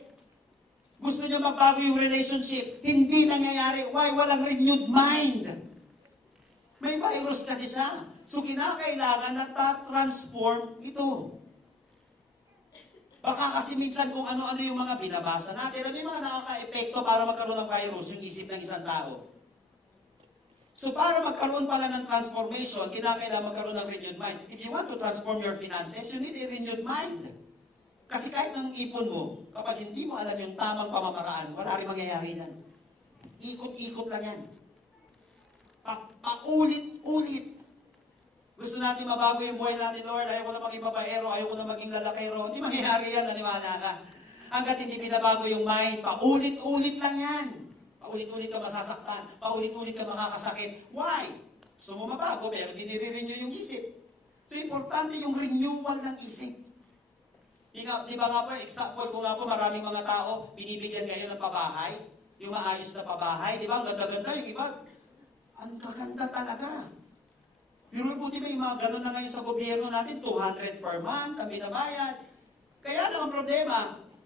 Gusto niya magbago yung relationship, hindi nangyayari. Why? Walang renewed mind. May virus kasi siya. So, kinakailangan na ta-transform ito. Baka kasi minsan kung ano-ano yung mga binabasa natin, ano yung mga nakaka-epekto para magkaroon ng virus yung isip ng isang tao. So para magkaroon pala ng transformation, kinakailangan magkaroon ng renewed mind. If you want to transform your finances, you need a renewed mind. Kasi kahit ng ipon mo, kapag hindi mo alam yung tamang pamamaraan, wala rin mangyayari yan. Ikot-ikot lang yan. Paulit-ulit. Gusto natin mabago yung buhay natin, Lord. Ayaw ko na maging babaero, ayaw ko na maging lalakero. Hindi mangyayari yan, naniwala ka. Hanggat hindi binabago yung mind, paulit-ulit lang yan. Paulit-ulit ka masasaktan, paulit-ulit ka makakasakit. Why? Gusto mo mabago, pero hindi nire-renew yung isip. So, importante yung renewal ng isip. Di ba nga po, example ko nga po, maraming mga tao, binibigyan kayo ng pabahay, yung maayos na pabahay, di ba? Ang ganda-ganda, yung iba, ang gaganda talaga. Pero buti ba yung mga ganun na ngayon sa gobyerno natin, 200 per month, ang binabayad. Kaya lang ang problema,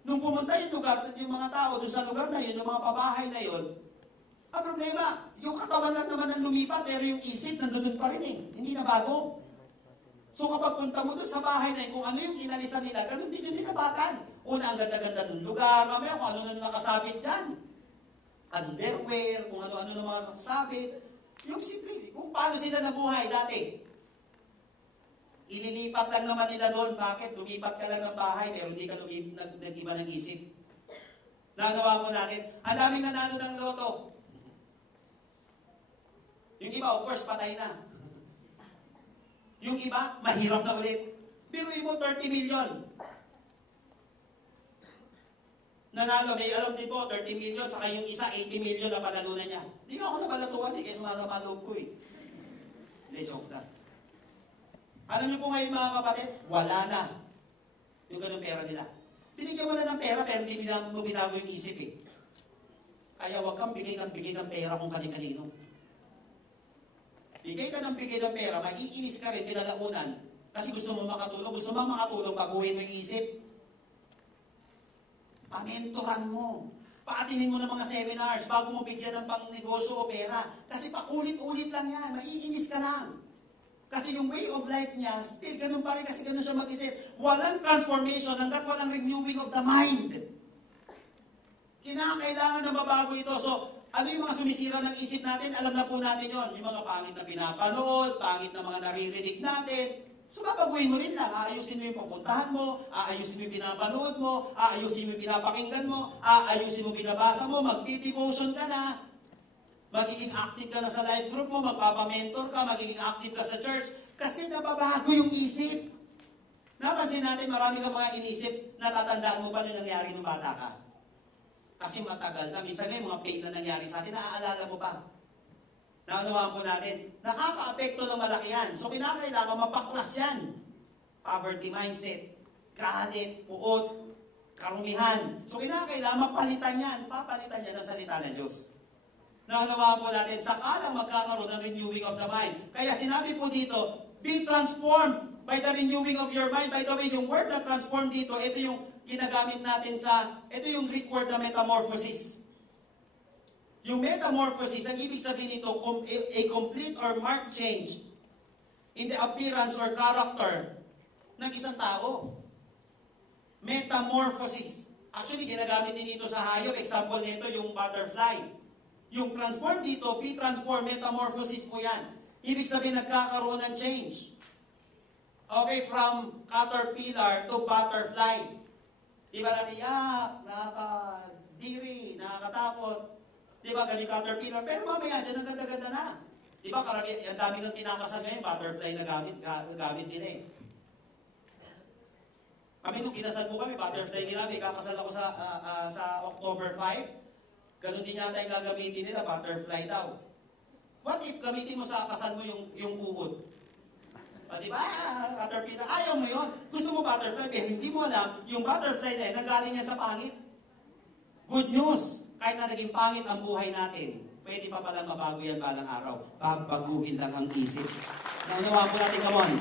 nung pumunta yung lugar, yung mga tao doon sa lugar na yun, yung mga pabahay na yun, ang problema, yung katawan lang naman ang lumipat, pero yung isip nandun pa rin eh. Hindi na bago. So kapag punta mo doon sa bahay na yun, kung ano yung inalisan nila, ganun din yung nilabatan. Una, ang ganda-ganda ng lugar, mamaya kung ano na nakasabit dyan. Underwear, kung ano-ano na mga nakasabit. Yung simple, kung paano sila nabuhay dati. Ililipat lang naman nila doon. Bakit? Lumipat ka lang ng bahay, pero hindi ka nag-iba ng isip. Nanawa mo natin, ang daming nanalo ng loto. Yung iba, of course, patay na. Yung iba, mahirap na ulit. Biruin mo, 30 million. Nanalo, may alam din po, 30 million, saka yung isa, 80 million na panalunan niya. Hindi na ako nabalatuan kaya sumasama loob ko eh. Hindi, joke na. Alam niyo po ngayon mga kapatid, wala na yung ganung pera nila. Binigyan mo na ng pera, pero hindi mo binago yung isip eh. Kaya huwag kang bigay ng pera kung kani-kanino. Bigay ka ng pera, maiinis ka rin, pinalaunan, kasi gusto mo makatulong, baguhin mo yung isip. Pamentoran mo. Paatinin mo ng mga seminars bago mo bigyan ng pang-negosyo o pera. Kasi paulit-ulit lang yan. Maiinis ka lang. Kasi yung way of life niya, still ganun pa rin kasi ganun siya mag-isip. Walang transformation hanggat walang renewing of the mind. Kinakailangan na mabago ito. So, ano yung mga sumisira ng isip natin? Alam na po natin yon. Yung mga pangit na pinapanood, pangit na mga naririnig natin. So, babaguhin mo rin lang. Aayusin mo yung pupuntahan mo, aayusin mo yung pinapanood mo, aayusin mo yung pinapakinggan mo, aayusin mo yung binabasa mo, magti-devotion ka na, magiging active ka na sa life group mo, magpapamentor ka, magiging active ka sa church, kasi nababago yung isip. Napansin natin, marami kang mga inisip, natatandaan mo pa na nangyari nung bata ka. Kasi matagal na. Minsan nga yung mga pain na nangyari sa atin, naaalala mo pa. Naunawaan po natin, nakaka-apekto ng malaki yan. So, kinakailangan mapaklas yan. Poverty mindset, galit, puot, karumihan. So, kinakailangan mapalitan yan. Papalitan yan ang salita ng Diyos. Naunawaan po natin, saka lang magkakaroon ng renewing of the mind. Kaya sinabi po dito, be transformed by the renewing of your mind. By the way, yung word na transform dito, ito yung ginagamit natin ito yung Greek word na metamorphosis. Yung metamorphosis, ang ibig sabihin nito, a complete or marked change in the appearance or character ng isang tao. Metamorphosis. Actually, ginagamit din ito sa hayop. Example nito, yung butterfly. Yung transform dito, be-transform, metamorphosis po yan. Ibig sabihin, nagkakaroon ng change. Okay, from caterpillar to butterfly. Diba natin, nakakadiri, nakakatakot. Diba, galing caterpillar, pero mamaya, dyan ang ganda-ganda na. Diba, ang dami ng kinakasal ngayon, butterfly na gamit din eh. Kami nung kinasal po kami, butterfly ginamit, kakasal ako sa October 5, ganun din yata yung gagamitin nila, butterfly daw. What if gamitin mo sa kasal mo yung uod? Diba, caterpillar, ayaw mo yun. Gusto mo butterfly, pero hindi mo alam, yung butterfly na yun, nanggaling yan sa pangit. Good news! Kahit na naging pangit ang buhay natin, pwede pa palang mabago yan balang araw. Babaguhin lang ang isip. Naunawa po natin, come on.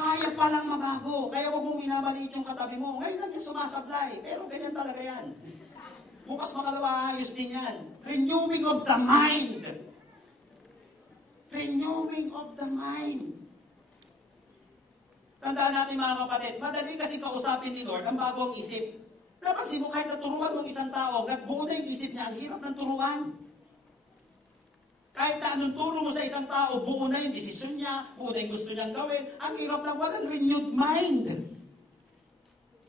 Kaya palang mabago. Kaya huwag mong minamaliit yung katabi mo. Ngayon lang yung sumasablay. Pero ganyan talaga yan. Bukas makalawa, ayos din yan. Renewing of the mind. Renewing of the mind. Tandaan natin mga kapatid, madali kasi kausapin ni Lord ang bagong isip. Napansin mo, kahit naturuan mong isang tao, buo na yung isip niya, ang hirap ng turuan. Kahit na anong turo mo sa isang tao, buo na yung desisyon niya, buo na yung gusto niyang gawin, ang hirap lang walang renewed mind.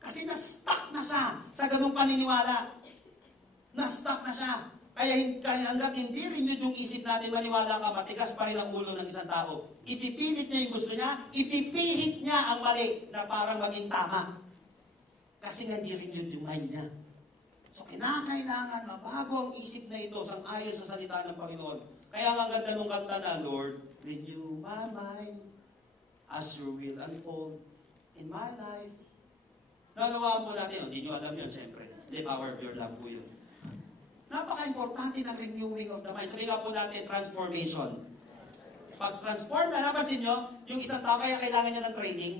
Kasi na-stuck na siya sa ganung paniniwala. Na-stuck na siya. Kaya hanggat hindi renewed yung isip natin, maniwala ka, matigas pa rin ang ulo ng isang tao. Ipipilit niya yung gusto niya, ipipihit niya ang mali na parang maging tama. Kasi nga hindi renewed yung mind niya. So kinakailangan mabago ang isip na ito sang-ayon sa salita ng Panginoon. Kaya nga ganda nung kanta na, Lord, renew my mind as your will unfold in my life. Nanawaan po natin, hindi nyo alam yun, siyempre. The power of your love po yun. Napaka-importante ng renewing of the mind. Sabi nga po natin, transformation. Pag transform na, napansin nyo, yung isang tao kaya kailangan niya ng training.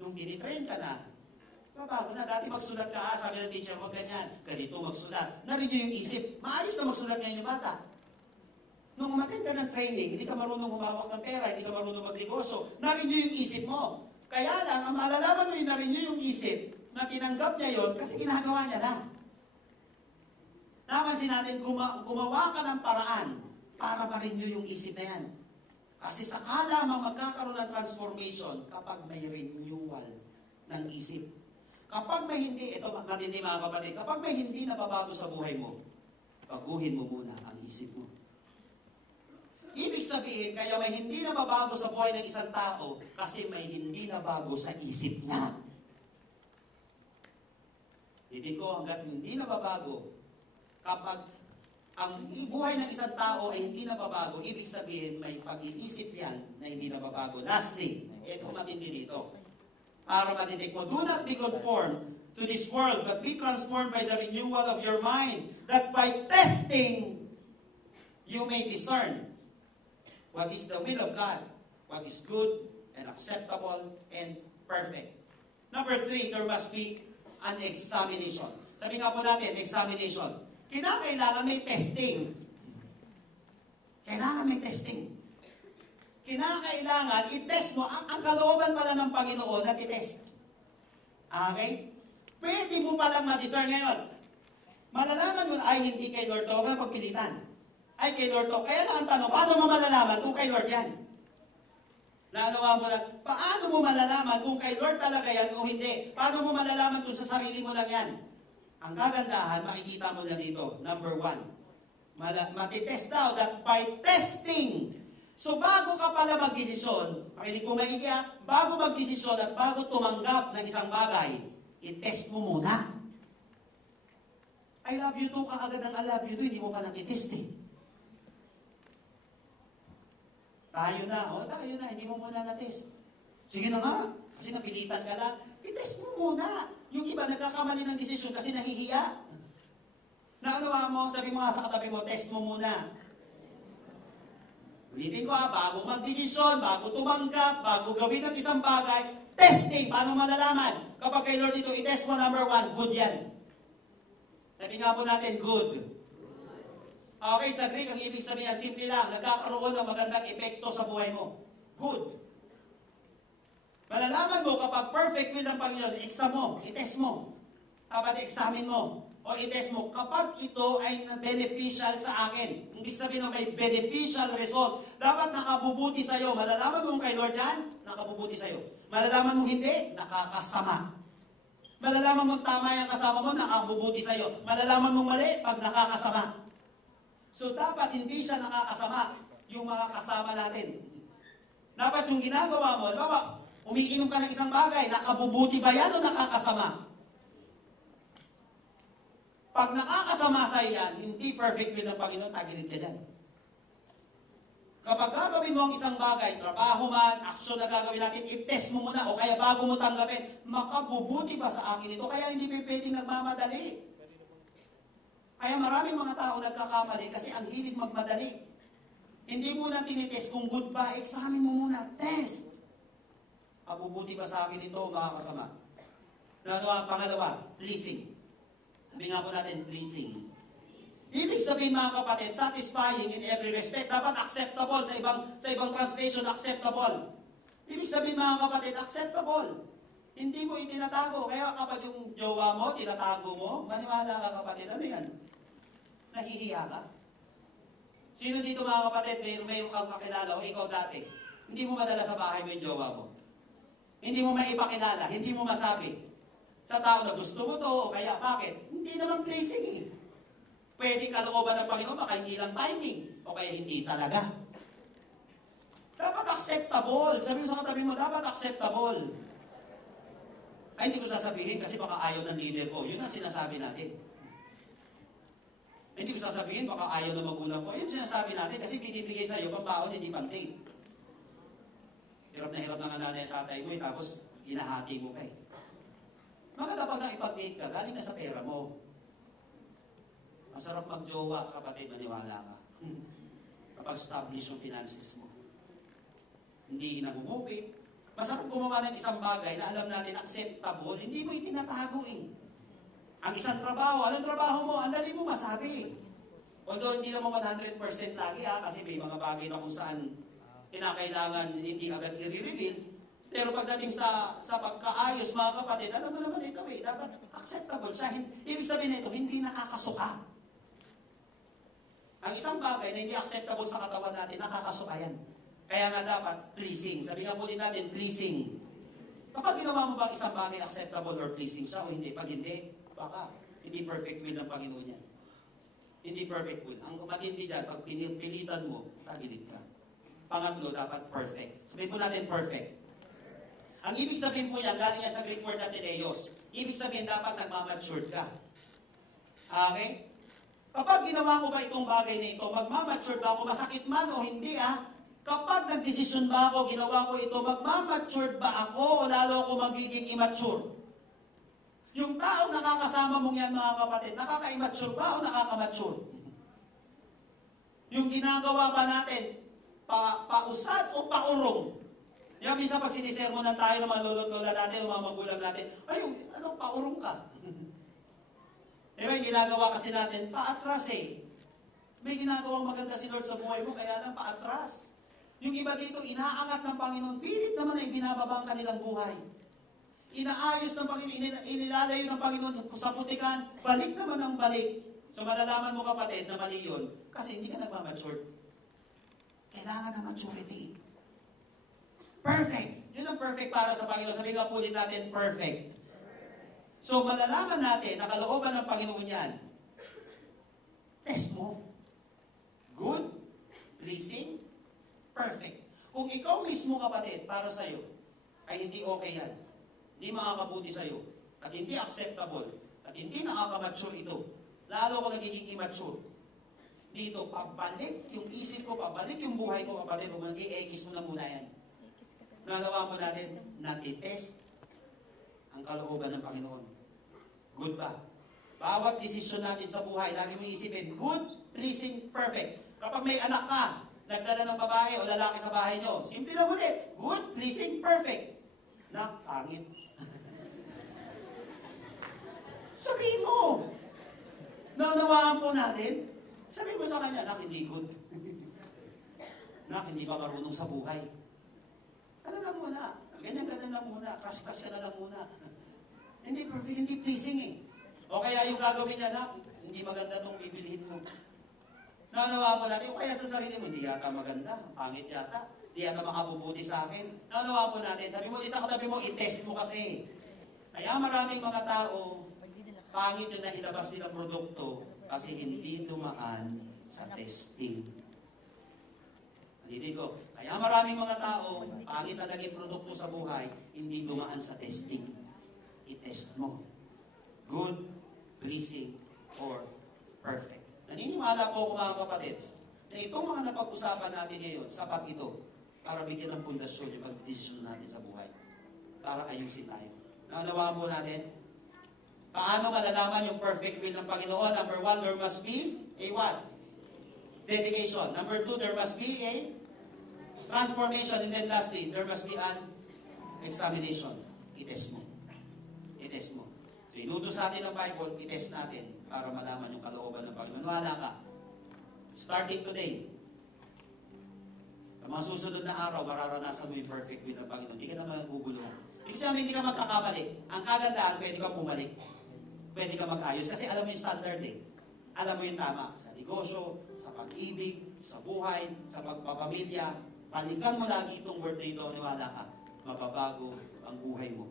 Nung dinitrain ka na, bago na, dati magsulat ka, sabi ng teacher, huwag ganyan, ganito magsulat. Narinig nyo yung isip, maayos na magsulat ngayon yung bata. Nung umattend ka ng training, hindi ka marunong humawak ng pera, hindi ka marunong magnegosyo, narinig nyo yung isip mo. Kaya lang, ang malalaman mo yung narinig nyo yung isip, na tinanggap niya yon kasi ginagawa niya na. Napansin natin, gumawa ka ng paraan para ma-renew yung isip na yan. Kasi saka lamang magkakaroon ng transformation kapag may renewal ng isip. Kapag may hindi, ito matindi mga kapatid, kapag may hindi nababago sa buhay mo, baguhin mo muna ang isip mo. Ibig sabihin, kaya may hindi nababago sa buhay ng isang tao kasi may hindi nabago sa isip niya. Hindi ko hanggat hindi nababago, kapag ang buhay ng isang tao ay hindi nababago, ibig sabihin may pag-iisip yan na hindi nababago. Lastly, ito matindi dito. Para matitik mo, do not be conformed to this world, but be transformed by the renewal of your mind, that by testing, you may discern what is the will of God, what is good and acceptable and perfect. Number 3, there must be an examination. Sabi nga po natin, examination. Kinakailangan may testing. Kailangan may testing. Kinakailangan, i-test mo. Ang kalooban pala ng Panginoon na i-test. Okay? Pwede mo palang ma-discern ngayon. Malalaman mo, ay hindi kay Lord to, huwag na pagpilitan. Ay kay Lord to. Kaya lang ang tanong, paano mo malalaman kung kay Lord yan? Naanawa mo lang, paano mo malalaman kung kay Lord talaga yan o hindi? Paano mo malalaman kung sa sarili mo lang yan? Ang kagandahan, makikita mo na dito. Number 1, matitest daw that by testing. So bago ka pala magdesisyon, makinig po maigi, bago magdesisyon at bago tumanggap ng isang bagay, i-test mo muna. I love you too, kaagad ng I love you too, hindi mo pa nakitest eh. Tayo na, hindi mo muna na-test. Sige na nga, kasi napilitan ka na, i-test mo muna. Yung iba nagkakamali ng desisyon kasi nahihiya. Naanawa mo, sabi mo nga sa katabi mo, test mo muna. Ulitin ko bago magdesisyon, bago tumanggap, bago gawin ng isang bagay, testing, paano malalaman? Kapag kay Lord ito, i-test mo number 1, good yan. Sabi nga po natin, good. Okay, sa Greek, ang ibig sabihin, simple lang, nagkakaroon ng magandang epekto sa buhay mo. Good. Malalaman mo kapag perfect will ng Panginoon, exam mo, i-test mo. Kapag examine mo, o i-test mo, kapag ito ay beneficial sa akin, ibig sabihin may beneficial result, dapat nakabubuti sa'yo. Malalaman mo kay Lord yan, nakabubuti sa'yo. Malalaman mo hindi, nakakasama. Malalaman mo tama yung kasama mo, nakabubuti sa'yo. Malalaman mo mali, pag nakakasama. So dapat hindi siya nakakasama, yung mga kasama natin. Dapat yung ginagawa mo, umiinom ka ng isang bagay, nakabubuti ba yan o nakakasama? Pag nakakasama sa iyan, hindi perfect will ng Panginoon, tagilid ka dyan. Kapag gagawin mo ang isang bagay, trabaho man, aksyon na gagawin natin, i-test mo muna, o kaya bago mo tanggapin, makabubuti ba sa akin ito? Kaya hindi pwedeng nagmamadali. Kaya maraming mga tao nagkakamali kasi ang hilig magmadali. Hindi muna tinitest kung good ba, examine mo muna, test. Mabubuti ba sa akin ito, makakasama? Pangalawa, pleasing. Sabi nga po natin, pleasing. Ibig sabihin mga kapatid, satisfying in every respect. Dapat acceptable sa ibang translation, acceptable. Ibig sabihin mga kapatid, acceptable. Hindi mo itinatago. Kaya kapag yung jowa mo, tinatago mo, maniwala ka kapatid, ano yan? Nahihiya ka? Sino dito mga kapatid, mayroon kang kakilala o ikaw dati, hindi mo madala sa bahay mo yung jowa mo. Hindi mo maipakilala, hindi mo masabi sa tao na gusto mo to o kaya bakit? Hindi naman pleasing eh. Pwede kalooban ng Panginoon, baka hindi lang timing o kaya hindi talaga. Dapat acceptable. Sabi mo sa katabi mo, dapat acceptable. Ay, hindi ko sasabihin kasi baka ayaw ng leader ko. Yun ang sinasabi natin. Hindi ko sasabihin, baka ayaw ng magulang ko. Yun sinasabi natin kasi binibigay sa'yo pambaon, hindi pang-date. Hirap na nga nanay at tatay mo tapos hinahati mo pa eh. Maganda pag naipag-date ka, galing na sa pera mo. Masarap mag-jowa, kapatid, maniwala ka. Kapag establish yung finances mo. Hindi nangungupit. Masarap gumawa ng isang bagay na alam natin acceptable, hindi mo itinatago eh. Ang isang trabaho, anong trabaho mo? Ang dali mo masabi. Although hindi naman 100% lagi kasi may mga bagay na kung saan kinakailangan hindi agad i-reveal. Pero pagdating sa pagkaayos, mga kapatid, alam mo naman ito eh, dapat acceptable siya. Ibig sabihin nito, hindi nakakasuka. Ang isang bagay na hindi acceptable sa katawan natin, nakakasuka yan. Kaya nga dapat pleasing. Sabi nga po din natin, pleasing. Kapag ginawa mo bang isang bagay acceptable or pleasing siya o hindi? Pag hindi, baka hindi perfect will ng Panginoon yan. Hindi perfect will. Ang matindi dyan, pag pinilitan mo, tagilid ka. Pangatlo, dapat perfect. Sabihin po natin perfect. Ang ibig sabihin po niya, galing yan sa Greek word na teleios. Ibig sabihin, dapat nagmamatured ka. Okay? Kapag ginawa ko ba itong bagay na ito, magmamatured ba ako, masakit man o hindi Kapag nagdesisyon ba ako, ginawa ko ito, magmamatured ba ako o lalo ako magiging immature? Yung taong nakakasama mong yan, mga kapatid, nakaka-immature ba o nakaka-mature? Yung ginagawa ba natin, pausad o paurong? Yan, minsan pag sinisermonan tayo ng mga lolo't lola natin, o mga magulang natin, ay, paurong ka. Diba, yung ginagawa kasi natin, paatras eh. May ginagawang maganda si Lord sa buhay mo, kaya lang paatras. Yung iba dito, inaangat ng Panginoon, pilit naman na ibinababa ang kanilang buhay. Inaayos ng Panginoon, inilalayo ng Panginoon sa putikan, balik naman ang balik. So malalaman mo kapatid na mali yun, kasi hindi ka nagmamature. Kailangan ng maturity. Perfect. Yun ang perfect para sa Panginoon. Sabi nga po din natin, perfect. So malalaman natin, nakalooban ng Panginoon yan. Test mo. Good, pleasing, perfect. Kung ikaw mismo kapatid, para sa'yo, ay hindi okay yan. Hindi makakabuti sa'yo. At hindi acceptable. At hindi nakakamature ito. Lalo ko nagiging immature. Dito, pabalik yung isip ko, pabalik yung buhay ko, kapatid, kung nag-i-ekis mo na muna yan. Nalawa mo natin, natitest ang kalooban ng Panginoon. Good ba? Bawat desisyon natin sa buhay, lagi mo isipin, good, pleasing, perfect. Kapag may anak ka, nagdala ng babae o lalaki sa bahay nyo, simple lang ulit, good, pleasing, perfect. Pangit. Sabihin mo. Naunawaan po natin. Sabihin mo sa kanya, hindi good. Hindi ba marunong sa buhay? Ano lang muna? Ganyan lang muna. Crush ka na lang muna. Hindi perfect, hindi pleasing eh. O kaya yung gagawin niya, hindi maganda itong bibilihin mo. Naunawa mo natin, o kaya sa sarili mo, hindi yata maganda, pangit yata, hindi yata makabubuti sa akin. Naunawa mo natin, sabi mo, isa katabi mo, i-test mo kasi. Kaya maraming mga tao, pangit yung nailabas nilang produkto kasi hindi dumaan sa testing. Hindi ko. Kaya maraming mga tao, pangit na naging produkto sa buhay, hindi dumaan sa testing. I-test mo. Good, pleasing, or perfect. Naniniwala po ako mga kapatid na itong mga napag-usapan natin ngayon, sapat ito para bigyan ng pundasyon yung pag-desisyon natin sa buhay. Para ayusin tayo. Naunawaan po natin? Paano malalaman yung perfect will ng Panginoon? Number 1, there must be a what? Dedication. Number 2, there must be a transformation. And then lastly, there must be an examination. I-test mo. I-test mo. So, inutos natin ng Bible, i-test natin para malaman yung kalooban ng Panginoon. Wala ka. Starting today, Sa mga susunod na araw, mararanasan mo yung perfect will ng Panginoon. Hindi ka naman naguguluhan. Ibig sabihin, hindi ka magkakamali. Ang kagandahan, pwede kang bumalik. Pwede ka mag-ayos. Kasi alam mo yung standard eh. Alam mo yung tama. Sa negosyo, sa pag-ibig, sa buhay, sa pagpapamilya. Balikan mo lagi itong word na ito. Maniwala ka. Mababago ang buhay mo.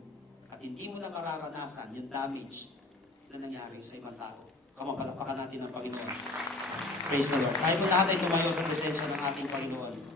At hindi mo na mararanasan yung damage na nangyari sa ibang tao. Kamapalakpakan natin ang Panginoon. Praise the Lord. Kahit po lahat ay tumayo sa presensya ng ating Panginoon.